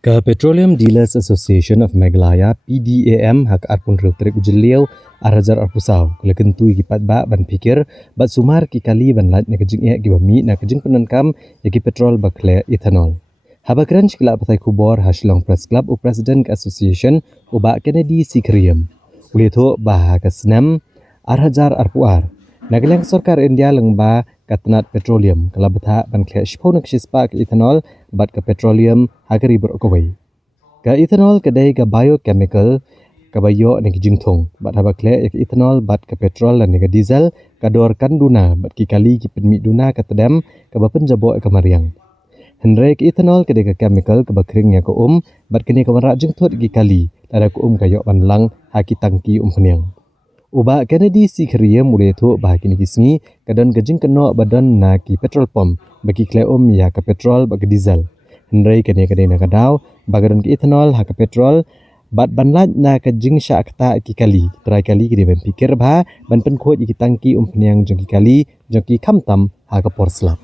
Ka Petroleum Dealers Association of Meghalaya PDAM hak arpun rutrik ujeliau arajar arpusau kule kentui kipat ba ban pikir bat sumar ki kali ban lat na kejing e gibami na kejing penankam yaki petrol bakle ethanol. Habakran shikla patai kubor hasilong press club u president association u ba Kennedy Sikriam. Ulitho bah kasnam arajar arpuar. Nagalang Sarkar India lengba katnat petroleum kala betha ban khle shphonak shispak ethanol bat ka petroleum hagari berokowai. Ka ethanol kadai ka biochemical ka bayo ni jingthong bat habakle ek ethanol bat ka petrol dan ka diesel ka dor kanduna bat ki kali ki penmi duna ka tedam ka bapen jabo ka mariang. Hendrai ka ethanol kadai ka chemical ka bakring ya ka bat kini ka marak jingthot ki kali lara ka kayo ban lang haki tangki peniang. Uba Kennedy Sikriya mulai tu bahagi ni kismi kadang gajing kena badan na ki petrol pump bagi kle ya ka petrol bagi diesel. Hendrai kene na kadau bagadan ki ethanol ha ka petrol bat banlat na ka jing sya akta ki kali try kali ki ben pikir bah ban pen khot ki tangki peniang jeng ki kali jeng ki khamtam ha ka porslap.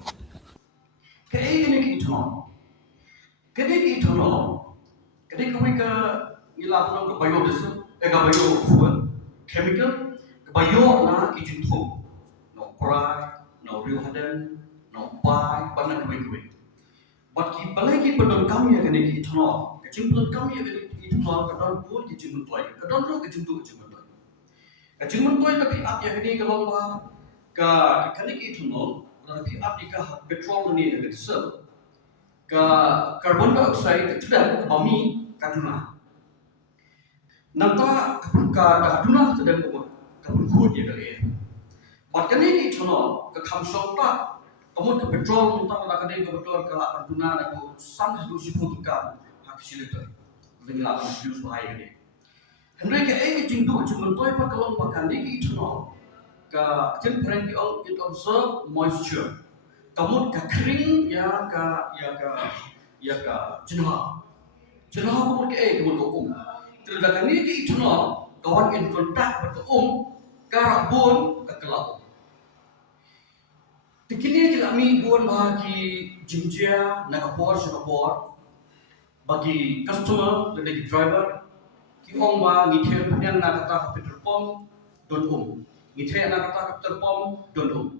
Kene ki ethanol kene ka ila ka biodiesel ka biofuel chemical bayo na kijinto no prai no real hadan no pai bana kwe but ki balai ki padon kam ya kene ki ethanol ke jimpun kam ya kene ki ethanol ka don pur ki jimpun toy ka don ro ki jintu jimpun toy ka jimpun toy tapi ap ya kene ka long ba ka kene ki ethanol tapi ap di ka petrol ni ka diesel ka carbon dioxide tidak bami kaduna nanta ka kaduna sedang kabut ya kali. Bahkan ini channel ke kamsong ta, kamu ke petrol tentang nak ada ke betul ke kaduna aku sang hidup si putukan hak silita. Dengan alam views bahaya ni. Henry ke ini jindu cuma toy pa kalau makan ini channel ke temperature it observe moisture. Kamu ke kering ya ke jenah kamu ke kamu ke Terdapat ni di channel kawan in kontak betul karabon ke kelau. Tikini kita mi buat bagi jimjia nakapor sekapor bagi customer dan bagi driver kiong ma ngithel punian nakata petrol pump don ngithel nakata petrol pump don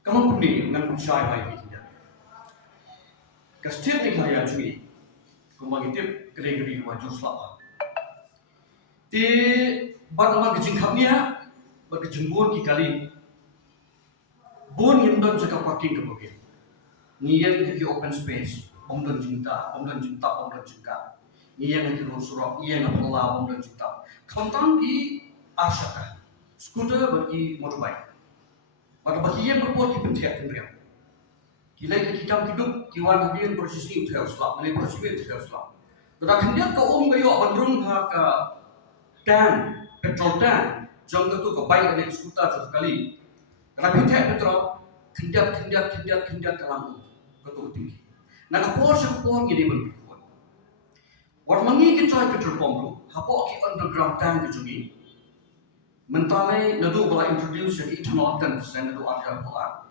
kamu puni ngan syai bai kita kastil ni kaya cumi kumang itip kering-kering maju selapa ti bat nama gejing kapnya bergejing bun ki kali bun yang don cakap parking ke bukit niyan ke open space om don cinta niyan ke surau niyan ke pelau om don cinta kontang ki asyaka skuter bagi motorbike bagi yang berbuat ki pentek kendrian Kila kita hidup kiwan hadir prosesi itu selap, mengenai prosesi itu selap. Tetapi dia kaum gayo bandrung ke tan, petrol tan, jangka tu ke baik ada skuter sekali. Tetapi tak petrol, kendiat kalam ketuk tinggi. Nak kapor ini berpikir. War mangi kita petrol pump tu, hapok ki underground tan kejungi. Mentalai nadu bala introduce jadi ethanol 10% nadu ada pola.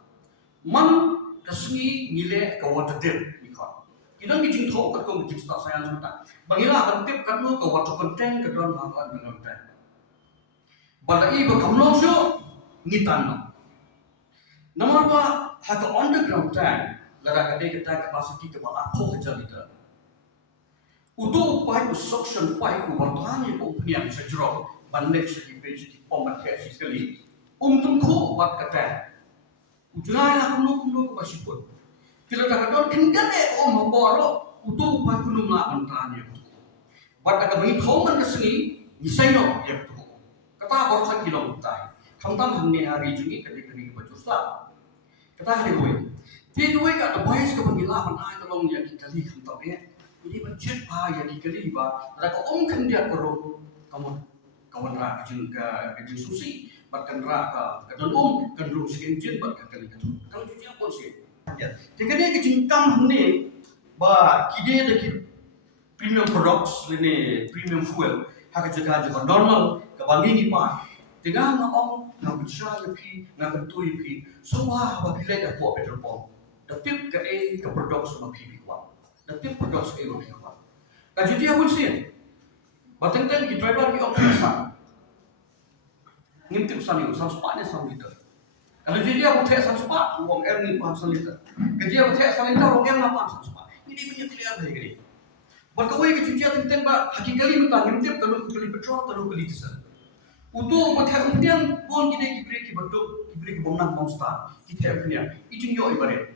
Man kasih nilai kawan terdip nikah. Kita ni jing tahu kat kau jing tak sayang sebentar. Bagilah terdip kat lu kawan tu konten ke dalam hal dengan konten. Balai berkamlo syo nitan. Nama apa? Hak underground tank. Lara kadai kita kapasiti ke bawah apa kerja kita. Untuk upaya suction upaya bertanya opinion sejauh bandek sedikit pemerintah sekali. Tungku buat kata. Ujungai lah kuno pasipun. Kalau dah kau kencan maboro, utu upah kuno lah antanya. Pada kami kauman kesini, misalnya ya tu. Kata orang sakit long tai. Kamtam hamne hari jungi kali baju sah. Kata hari boy. Dia dua kat boys ke penggilapan tolong ya kali kamtam ni. Ini mencet ya kali ba. Pada kau kan dia perlu kawan rak kejeng susi. Bahkan raka kadang kandung sekenjin bahkan kali itu kalau cuci apa sih jika dia kecingkam ni bah kide de premium products ini premium fuel hak juga normal kebangi ni pa tinggal nak bisa lebih nak betul lebih semua apabila ada buat petrol pump tapi ke produk semua pipi kuat tapi produk sekali lagi kuat. Kaji dia pun sih, batang-batang kita driver kita operasan, ngintip sani, sampai liter. Kalau dia pun tak sampai, uang air ni 500 liter. Kerja pun tak sampai uang air 800. Ini punya tidak ada lagi. Berkawai kecucian tentang hakikali mentang ngintip kalau kali petrol, kalau kali diesel. Untuk macam kemudian pun kita kibri betul kibri kebangan bangsa kita punya itu yo ibarat.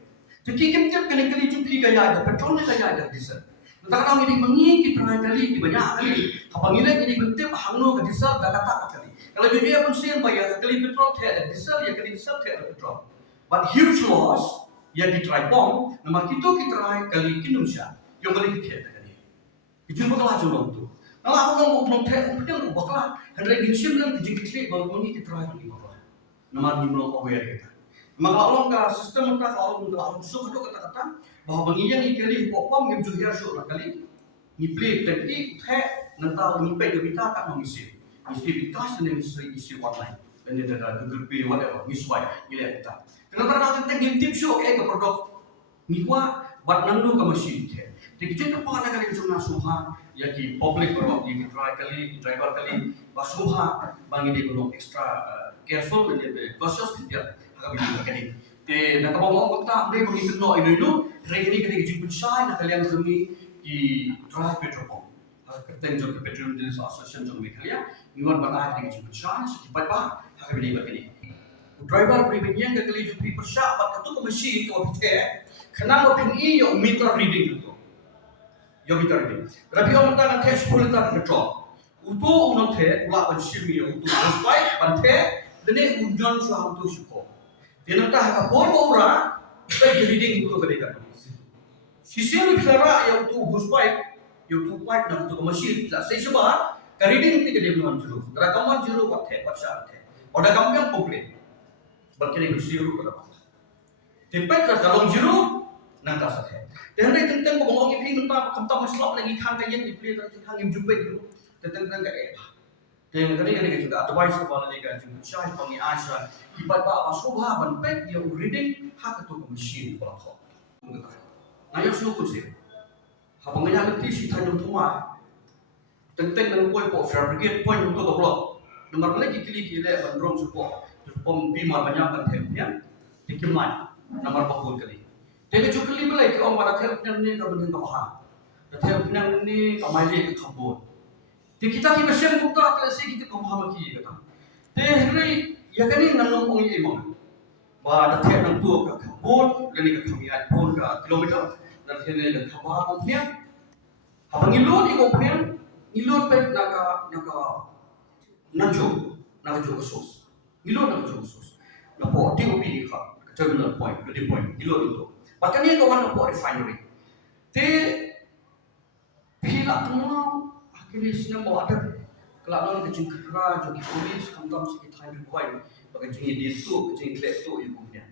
Jadi kita kali jumpi gaya ada petrol gaya ada diesel. Tentang ini mengi kita kali banyak kali. Apa nilai jadi bentuk hangno ke diesel dah kata kali. Kalau jadi pun sih bayar kali petrol ada diesel ya kali diesel ada petrol. But huge loss yang di try bom nama kita kali Indonesia yang beli kita kali. Itu bakal aja tu. Kalau aku mau kemudian bakal hendak disim dan dijikit baru ini kita lagi bakal. Nama di belum aware kita. Maka orang ka sistem kita kalau untuk suku itu kata-kata bahwa bangian ikali popom yang juga harus kali iplek tapi nanti nipai kita tak mengisi. Isi kita sendiri isi online dan dia ada Google Pay whatever misway gila kita. Kenapa kita ngintip show ke produk nikwa buat nandu ke mesin teh. Jadi kita pengen kali macam nasuha ya ki public produk yang driver kali basuha bangi dia belum extra careful dan dia cautious dia agak begini kali. Te nak bawa kita dia bangi kena itu regni kali jumpa saya nak kalian kami di drive petrol pump. Kerten jo petrol dealers association jo mereka ya. Iwan bana kali jumpa saya sekitar bah agak begini kali. Driver pribadinya kali jumpa persya bat tu ke mesin tu apa kenapa pini yang meter reading itu. Yang meter reading. Tapi orang tak nak 10 liter petrol. Untuk orang teh ulah bersih untuk supaya bante dan ujian suah untuk syukur. Dia nak tahu apa orang supaya reading itu mereka. Sisi ni clara yang untuk supaya yang untuk pipe dan untuk mesin. Saya sebab reading itu dia belum juru. Rakaman juru bate pasal teh. Ada kami yang komplain. Berkini bersih pada apa. Tempat kalau juru nanti sahaja. Dan hari tentang pengomong ini minta kata masalah lagi kan kayak yang dibeli tentang hang yang jumpa itu tentang kayak apa. Dan kali juga advice kepada mereka juga saya panggil Aisyah ibarat apa subha banpet yang reading hak itu mesin pelakon. Nah yang sudah sih. Apa mengenai nanti si tanya rumah tentang dengan koi po fabricate point untuk blok. Nomor lagi kili bandrong support. Pom bima banyak kan tempnya dikimai nomor bakul kali. Jadi juga lima lagi orang pada terapnya ni kalau dengan kawahan, terapnya ni kamali ke kabut. Jadi kita kita siapa kita terasi kita kawahan lagi kata. Jadi ya kan ini nanong orang imam. Bahwa terap nang tu ke kabut, dan ke kamiat pun ke kilometer, dan terap ke kawahan punya. Apa ngilun ikut punya, ngilun pet naga najo kesus. Ngilun naga kesus. Napo TOP ka terminal point, ready point, ngilun itu. Bahkan dia kawan nak buat refinery. Te pihak tengah akhirnya senang bawa ada kelakon kecing kerja jadi polis kantor sikit time required bagi jadi dia tu kecing klep tu yang punya.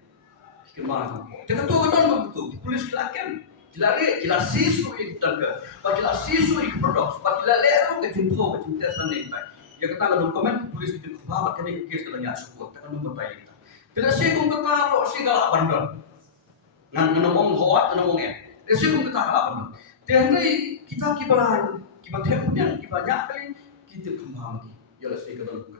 Kemana? Dia kata kan begitu. Polis kelakan, kila sisu yang tangga, bagi sisu yang produk, bagi leru kecing tu kecing tes nanti. Ya kata kalau dokumen polis kita bawa kena kes dalamnya support, tak nombor bayi kita. Tidak sih kung kata lo sih galak bandar. Ngomong hoat, ngomong Jadi kita tahu. Dan kita kibaran, kita banyak kali kita kembali. Ya, let's take a look.